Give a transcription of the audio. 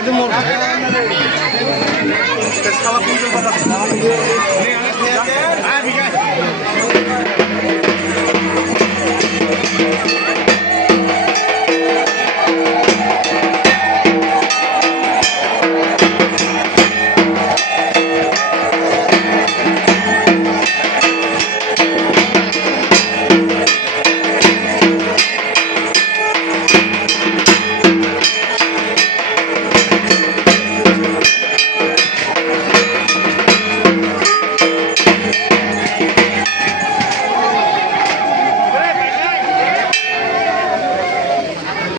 একদম মোর পুজোর কথা